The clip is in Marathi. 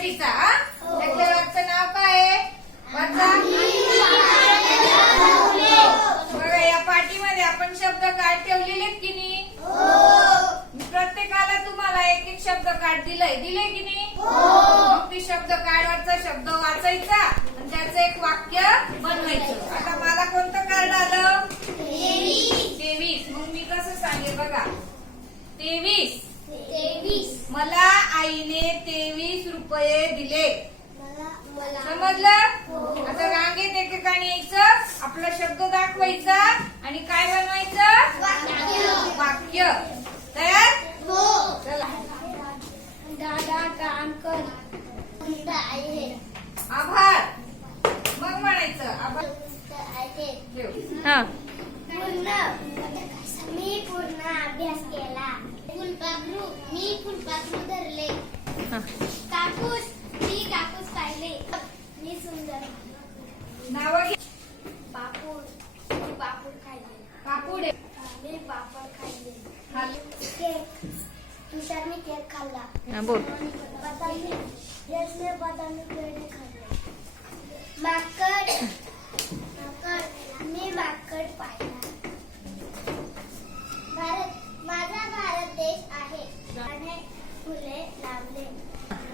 मराठीचा वाक्याचं नाव काय बघा. या पाठीमध्ये आपण शब्द कार्ड ठेवलेले की नाही? प्रत्येकाला तुम्हाला एक एक शब्द कार्ड दिलंय. दिले की नाही? मग ती शब्द कार्डवरचा शब्द वाचायचा आणि त्याचं एक वाक्य बनवायचं. आता मला कोणतं कार्ड आलं? तेवीस. मग मी कसं सांगेल बघा? तेवीस. मला आईने तेवीस रुपये दिले. समजलं? आता रांगेत एकेकाने यायचं आपला शब्द दाखवायचा आणि काय बनवायचं? वाक्य. तयार? चला. दादा काम कर. आहे. आभार. मग म्हणायचं आभार. हा. मी पूर्ण अभ्यास केला? फुलपाखरू मी फुलपाखरू हा कापूस मी कापूस पाहिले. मी सुंदर. नाव घे. पापूड. मी पापूड खाल्ले. कापूड आहे. मी पापड खाल्ले. खाली. केक. तुषारने केक खाल्ला. हा, बोल. बदामी यशने बदामी पेढे खाल्ले. माकड. माकड. मी माकड पाहिला. भारत माझा भारत देश आहे. आणि फुले लावले.